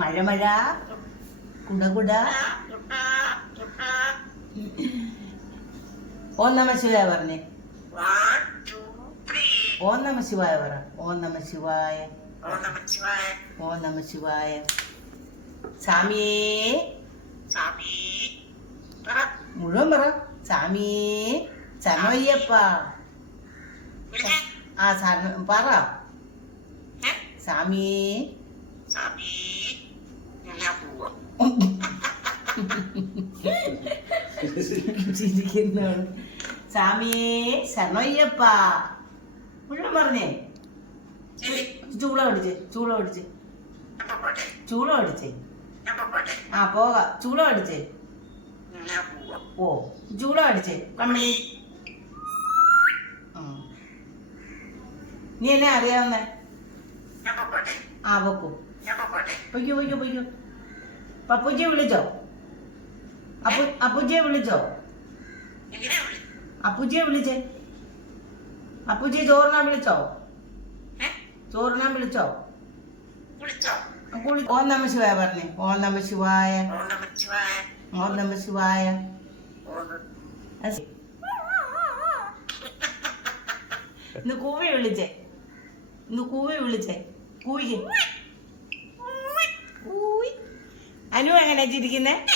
മഴ മഴ കുട കുട. ഓം നമ ശിവായ പറഞ്ഞേ. ഓം നമ ശിവായ പറ. ഓം നമ ശിവായ. ഓം നമ ശിവായ. സ്വാമിയേ മുഴുവൻ പറ. സ്വാമിയേ ശരണയ്യപ്പ. ആ പറ. സ്വാമിയേ ചിരിക്കുന്നവള്. സ്വാമിയേ ശരണയ്യപ്പ മുഴുവൻ പറഞ്ഞേ. ചൂള പിടിച്ചേ. ആ പോകാം. ചൂള പിടിച്ചേ. ഓ ചൂള പിടിച്ചേ കണ്ണി. നീ എന്നെ അറിയാവുന്നേ? ആ പൊക്കൂ. പൊയ്ക്കോ. പപ്പുജിയെ വിളിച്ചോ? അപ്പുജിയെ വിളിച്ചോ? അപ്പുജിയെ വിളിച്ചേ. അപ്പുജിയെ ചോറിനാൻ വിളിച്ചോ? ഓം നമ ശിവായ പറഞ്ഞേ. ഓം നമ ശിവായ. ഓം നമ ശിവായ. ഇന്ന് കൂവി വിളിച്ചേ. കൂവിക്ക്. അനു എങ്ങനെ ചിരിക്കുന്നേ?